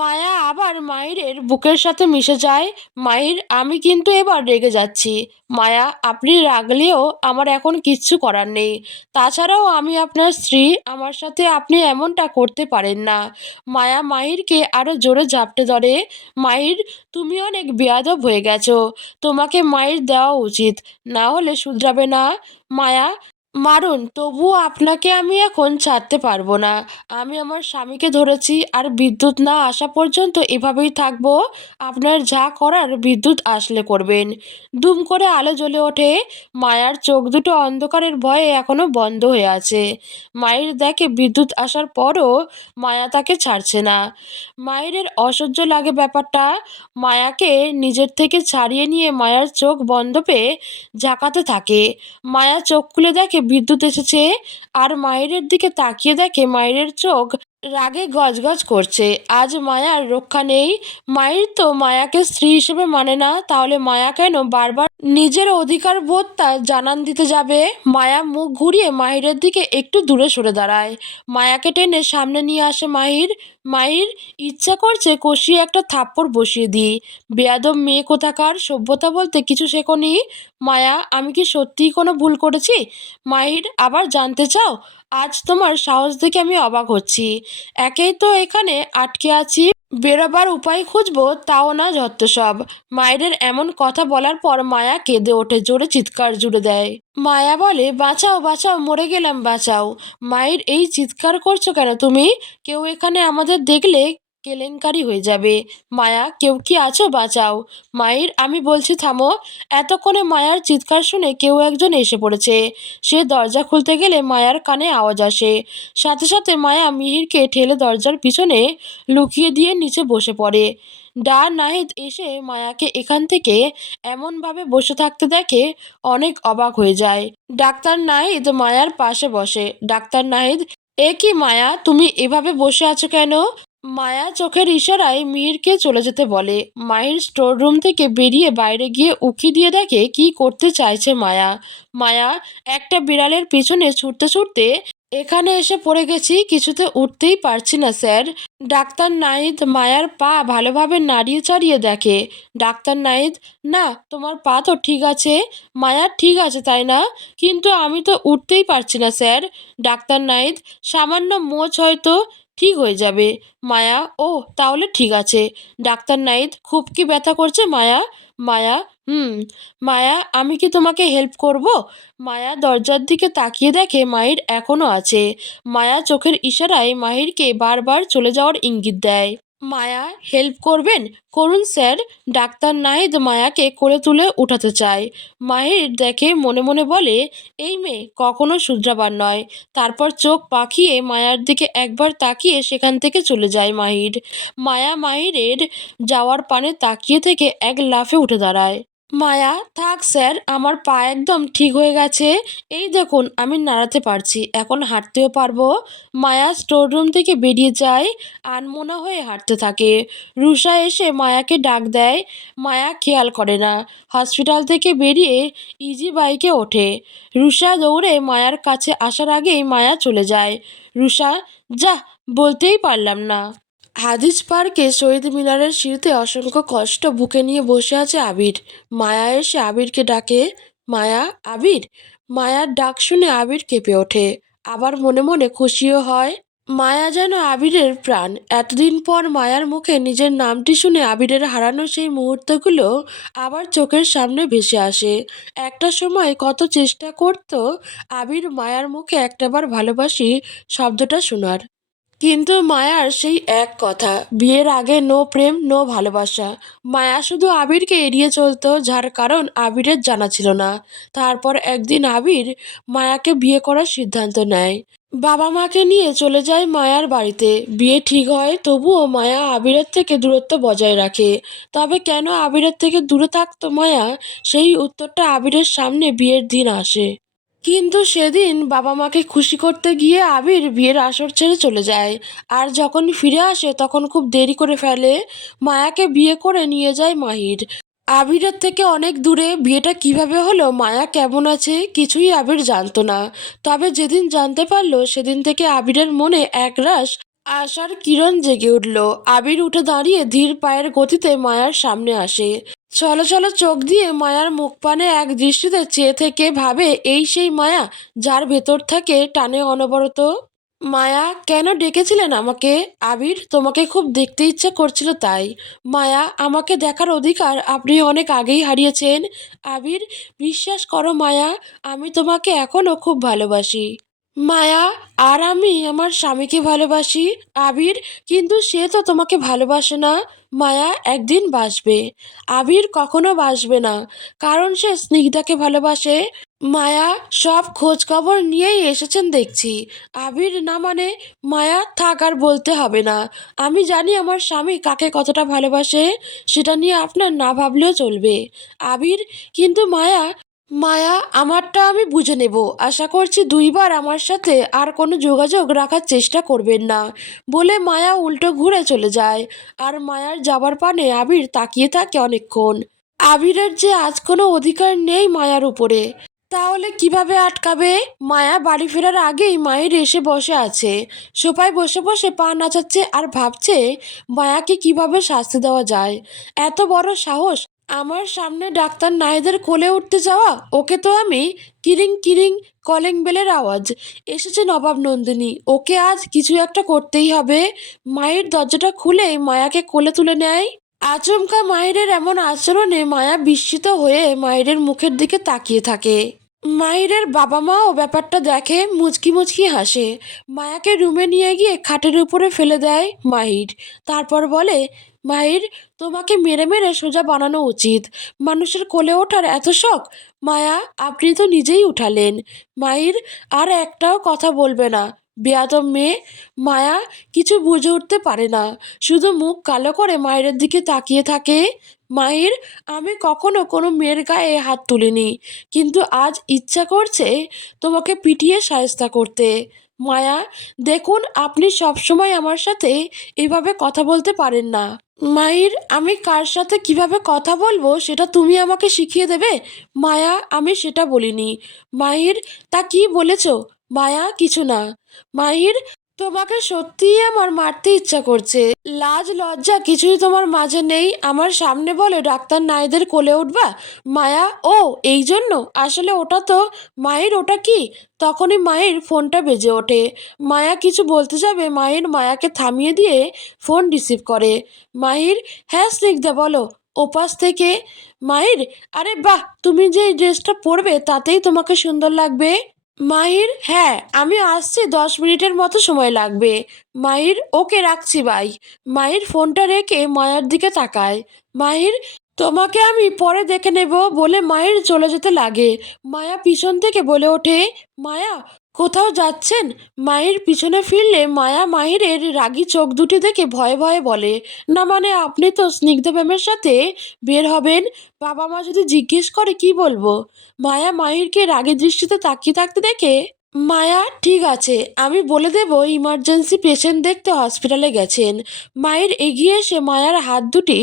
মায়া আবার মাহিরের বুকের সাথে মিশে যায়। মাহির, আমি কিন্তু এবার রেগে যাচ্ছি। মায়া, আপনি রাগলেও আমার এখন কিচ্ছু করার নেই। তাছাড়াও আমি আপনার স্ত্রী, আমার সাথে আপনি এমনটা করতে পারেন না। মায়া মাহিরকে আরও জোরে ঝাপটে ধরে। মাহির, তুমি অনেক বেয়াদব হয়ে গেছো, তোমাকে মাহির দেওয়া উচিত, না হলে শুধরাবে না। মায়া, মারুন, তবুও আপনাকে আমি এখন ছাড়তে পারবো না। আমি আমার স্বামীকে ধরেছি, আর বিদ্যুৎ না আসা পর্যন্ত এভাবেই থাকবো। আপনার যা করার বিদ্যুৎ আসলে করবেন। দুম করে আলো জ্বলে ওঠে। মায়ার চোখ দুটো অন্ধকারের ভয়ে এখনো বন্ধ হয়ে আছে। মায়ের দেখে বিদ্যুৎ আসার পরও মায়া তাকে ছাড়ছে না। মায়ের অসহ্য লাগে ব্যাপারটা। মায়াকে নিজের থেকে ছাড়িয়ে নিয়ে মায়ার চোখ বন্ধ পেয়ে ঝাঁকাতে থাকে। মায়া চোখ খুলে দেখে বিদ্যুৎ এসেছে, আর মায়ের দিকে তাকিয়ে দেখে মায়ের চোখ রাগে গজগজ করছে। আজ মায়ার রক্ষা নেই। মায়ের তো মায়াকে স্ত্রী হিসেবে মানে না, তাহলে মায়া কেন বারবার নিজের অধিকার বোধটা জানান দিতে যাবে? মায়া মুখ ঘুরিয়ে মাহিরের দিকে একটু দূরে সরে দাঁড়ায়। মায়াকে টেনে সামনে নিয়ে আসে মাহির। মাহির, ইচ্ছা করছে কষিয়ে একটা থাপ্পড় বসিয়ে দিই। বেয়াদব মেয়ে কোথাকার, সভ্যতা বলতে কিছু শেখোনি। মায়া, আমি কি সত্যিই কোনো ভুল করেছি? মাহির, আবার জানতে চাও? আজ তোমার সাহস দেখে আমি অবাক হচ্ছি। একেই তো এখানে আটকে আছি, বেরোবার উপায় খুঁজবো তাও না যত সব। মায়ের এমন কথা বলার পর মায়া কেঁদে ওঠে, জোরে চিৎকার জুড়ে দেয়। মায়া বলে, বাঁচাও বাঁচাও, মরে গেলাম, বাঁচাও। মায়ের, এই চিৎকার করছো কেন তুমি? কেউ এখানে আমাদের দেখলে কেলেঙ্কারি হয়ে যাবে। মায়া, কেউ কি আছো, বাঁচাও। মায়ের, আমি বলছি থামো। এতক্ষণে মায়ার চিৎকার শুনে কেউ একজন এসে পড়েছে। সে দরজা খুলতে গেলে মায়ার কানে আওয়াজ আসে। সাথে সাথে মায়া মিহিরকে ঠেলে দরজার পিছনে লুকিয়ে দিয়ে নিচে বসে পড়ে। নাহিদ এসে মায়াকে এখান থেকে এমনভাবে বসে থাকতে দেখে অনেক অবাক হয়ে যায়। ডাক্তার নাহিদ মায়ার পাশে বসে। ডাক্তার নাহিদ, এ কি মায়া, তুমি এভাবে বসে আছো কেন? মায়া চোখের ইশারায় মিহিরকে চলে যেতে বলে। মাহির স্টোর রুম থেকে বেরিয়ে বাইরে গিয়ে উঁকি দিয়ে দেখে কি করতে চাইছে মায়া। মায়া একটা বিড়ালের পিছনে ছুটতে ছুটতে এখানে এসে পড়ে গেছি, কিছুতে উঠতেই পারছি না স্যার। ডাক্তার নাহিদ মায়ার পা ভালোভাবে নাড়িয়ে চাড়িয়ে দেখে। ডাক্তার নাহিদ, না তোমার পা তো ঠিক আছে। মায়া, ঠিক আছে তাই না? কিন্তু আমি তো উঠতেই পারছি না স্যার। ডাক্তার নাহিদ, সামান্য মোচ হয়তো ঠিক হয়ে যাবে। মায়া, ও তাহলে ঠিক আছে। ডাক্তার নাহিদ, খুব কি ব্যথা করছে মায়া? মায়া, হুম। মায়া, আমি কি তোমাকে হেল্প করব? মায়া দরজার দিকে তাকিয়ে দেখে মাহির এখনো আছে। মায়া চোখের ইশারায় মাহিরকে বারবার চলে যাওয়ার ইঙ্গিত দেয়। মায়া, হেল্প করবেন? করুন স্যার। ডাক্তার নাহিদ মায়াকে কোলে তুলে উঠাতে চায়। মাহির দেখে মনে মনে বলে, এই মেয়ে কখনো শুধরাবার নয়। তারপর চোখ পাকিয়ে মায়ার দিকে একবার তাকিয়ে সেখান থেকে চলে যায় মাহির। মায়া মাহিরের যাওয়ার পানে তাকিয়ে থেকে এক লাফে উঠে দাঁড়ায়। মায়া, থাক স্যার, আমার পা একদম ঠিক হয়ে গেছে। এই দেখুন আমি নাড়াতে পারছি, এখন হাঁটতেও পারবো। মায়া স্টোর রুম থেকে বেরিয়ে যায়, আনমনা হয়ে হাঁটতে থাকে। রুষা এসে মায়াকে ডাক দেয়। মায়া খেয়াল করে না। হসপিটাল থেকে বেরিয়ে ইজি বাইকে ওঠে। রুষা দৌড়ে মায়ার কাছে আসার আগেই মায়া চলে যায়। রুষা, যা, বলতেই পারলাম না। হাদিস পার্কে শহীদ মিনারের সিঁড়িতে অসংখ্য কষ্ট বুকে নিয়ে বসে আছে আবির। মায়া এসে আবিরকে ডাকে। মায়া, আবির। মায়ার ডাক শুনে আবির কেঁপে ওঠে, আবার মনে মনে খুশিও হয়। মায়া যেন আবিরের প্রাণ। এতদিন পর মায়ার মুখে নিজের নামটি শুনে আবিরের হারানো সেই মুহূর্তগুলো আবার চোখের সামনে ভেসে আসে। একটা সময় কত চেষ্টা করত আবির মায়ার মুখে একটাবার ভালোবাসি শব্দটা শোনার। কিন্তু মায়ার সেই এক কথা, বিয়ের আগে নো প্রেম নো ভালোবাসা। মায়া শুধু আবিরকে এড়িয়ে চলতো, যার কারণ আবিরের জানা ছিল না। তারপর একদিন আবির মায়াকে বিয়ে করার সিদ্ধান্ত নেয়। বাবা মাকে নিয়ে চলে যায় মায়ার বাড়িতে। বিয়ে ঠিক হয়, তবুও মায়া আবিরের থেকে দূরত্ব বজায় রাখে। তবে কেন আবিরের থেকে দূরে থাকতো মায়া, সেই উত্তরটা আবিরের সামনে বিয়ের দিন আসে। কিন্তু সেদিন বাবা মাকে খুশি করতে গিয়ে আবির বিয়ের আসর ছেড়ে চলে যায়। আর যখন ফিরে আসে তখন খুব দেরি করে ফেলে। মায়াকে বিয়ে করে নিয়ে যায় মাহির। আবিরের থেকে অনেক দূরে। বিয়েটা কিভাবে হলো, মায়া কেমন আছে, কিছুই আবির জানতো না। তবে যেদিন জানতে পারলো সেদিন থেকে আবিরের মনে একরাশ আশার কিরণ জেগে উঠল। আবির উঠে দাঁড়িয়ে ধীর পায়ের গতিতে মায়ার সামনে আসে। চলো চলো চোখ দিয়ে মায়ার মুখ পানে এক দৃষ্টিতে চেয়ে থেকে ভাবে, এই সেই মায়া যার ভেতর থেকে টানে অনবরত। মায়া, কেন ডেকেছিলেন আমাকে? আবির, তোমাকে খুব দেখতে ইচ্ছে করছিল তাই। মায়া, আমাকে দেখার অধিকার আপনি অনেক আগেই হারিয়েছেন। আবির, বিশ্বাস করো মায়া, আমি তোমাকে এখনো খুব ভালোবাসি। মায়া, আর আমি আমার স্বামীকে ভালোবাসি। আবির, কিন্তু সে তো তোমাকে ভালোবাসে না। মায়া, একদিন বাসবে। আবির, কখনো বাসবে না, কারণ সে স্নিগ্ধাকে ভালোবাসে। মায়া, সব খোঁজ খবর নিয়েই এসেছেন দেখছি। আবির, না মানে? মায়া, থাক, আর বলতে হবে না। আমি জানি আমার স্বামী কাকে কতটা ভালোবাসে, সেটা নিয়ে আপনার না ভাবলেও চলবে। আবির, কিন্তু মায়া। মায়া, আমারটা আমি বুঝে নেব। আশা করছি দুইবার আমার সাথে আর কোনো যোগাযোগ রাখার চেষ্টা করবেন না, বলে মায়া উল্টো ঘুরে চলে যায়। আর মায়ার যাবার পানে আবির তাকিয়ে থাকে অনেকক্ষণ। আবিরের যে আজ কোনো অধিকার নেই মায়ার উপরে। তাহলে কিভাবে আটকাবে? মায়া বাড়ি ফেরার আগেই মাহির এসে বসে আছে। সোফায় বসে বসে পা নাচাচ্ছে আর ভাবছে মায়াকে কিভাবে শাস্তি দেওয়া যায়। এত বড় সাহস, আমার সামনে ডাক্তার নাহিদের কোলে উঠতে যাওয়া। ওকে তো আমি, কিরিং কিরিং, কলিং বেলের আওয়াজ। এসেছে নবাব নন্দিনী, ওকে আজ কিছু একটা করতেই হবে। মাহির দরজাটা খুলে মায়াকে কোলে তুলে নেয়। আচমকা মাহিরের এমন আচরণে মায়া বিস্মিত হয়ে মাহিরের মুখের দিকে তাকিয়ে থাকে। মাহিরের বাবা মাও ব্যাপারটা দেখে, মুচকি মুচকি হাসে। মায়াকে রুমে নিয়ে গিয়ে খাটের উপরে ফেলে দেয় মাহির। তারপর বলে, মাহির, তোমাকে মেরে মেরে সোজা বানানো উচিত। মানুষের কোলে ওঠার এত শখ? মায়া, আপনি তো নিজেই উঠালেন। মাহির, আর একটাও কথা বলবে না, বেয়াদব মেয়ে। মায়া কিছু বুঝে উঠতে পারে না, শুধু মুখ কালো করে মাহিরের দিকে তাকিয়ে থাকে। মাহির, আমি কখনো কোনো মেয়ের গায়ে হাত তুলিনি, কিন্তু আজ ইচ্ছা করছে তোমাকে পিটিয়ে শায়েস্তা করতে। মায়া, দেখুন আপনি সবসময় আমার সাথে এভাবে কথা বলতে পারেন না। মাহির, আমি কার সাথে কিভাবে কথা বলবো সেটা তুমি আমাকে শিখিয়ে দেবে? মায়া, আমি সেটা বলিনি। মাহির, তা কি বলেছো? মায়া, কিছু না। মাহির, তোমাকে সত্যিই আমার মারতে ইচ্ছা করছে। লাজ লজ্জা কিছুই তোমার মাঝে নেই, আমার সামনে বলে ডাক্তার নাইদের কোলে উঠবা? মায়া, ও এই জন্য? আসলে ওটা তো মাহির, ওটা কি? তখনই মাহির ফোনটা বেজে ওঠে। মায়া কিছু বলতে যাবে, মাহির মায়াকে থামিয়ে দিয়ে ফোন রিসিভ করে। মাহির, হ্যাঁ স্নিগ্ধা বলো। ওপাশ থেকে মাহির, আরে বাহ, তুমি যে এই ড্রেসটা পরবে তাতেই তোমাকে সুন্দর লাগবে। মাহির, হ্যাঁ আমি আসছি, 10 মিনিটের মতো সময় লাগবে। মাহির, ওকে রাখছি, বাই। মাহির ফোনটা রেখে মায়ার দিকে তাকায়। মাহির, তোমাকে আমি পরে দেখে নেব বলে মাহির চলে যেতে লাগে। মায়া পিছন থেকে বলে ওঠে, মায়া কোথাও যাচ্ছেন? মাহির পিছনে ফিরলে মায়া মাহিরের রাগী চোখ দুটি দেখে ভয়ে ভয়ে বলে, না মানে আপনি তো স্নিগ্ধা ম্যামের সাথে বের হবেন, বাবা মা যদি জিজ্ঞেস করে কি বলবো? মায়া মাহিরকে রাগী দৃষ্টিতে তাকিয়ে থাকতে দেখে, মায়া, ঠিক আছে আমি বলে দেব ইমার্জেন্সি পেশেন্ট দেখতে হসপিটালে গেছেন। মাহির এগিয়ে এসে মায়ার হাত দুটি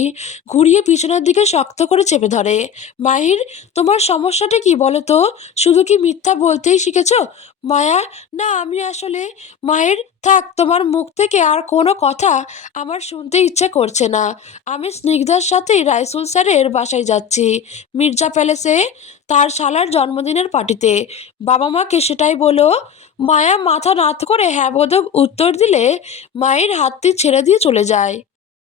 ঘুরিয়ে পিছনের দিকে শক্ত করে চেপে ধরে। মাহির, তোমার সমস্যাটা কি বলো তো? শুধু কি মিথ্যা বলতেই শিখেছো? মায়া, না আমি আসলে। মাহির, থাক, তোমার মুখ থেকে আর কোনো কথা আমার শুনতে ইচ্ছে করছে না। আমি স্নিগ্ধার সাথেই রাইসুল স্যারের বাসায় যাচ্ছি, মির্জা প্যালেসে, তার শালার জন্মদিনের পার্টিতে। বাবা মাকে সেটাই বলো। মায়া মাথা নাত করে হ্যাঁ বোধক উত্তর দিলে মায়ের হাতটি ছেড়ে দিয়ে চলে যায়।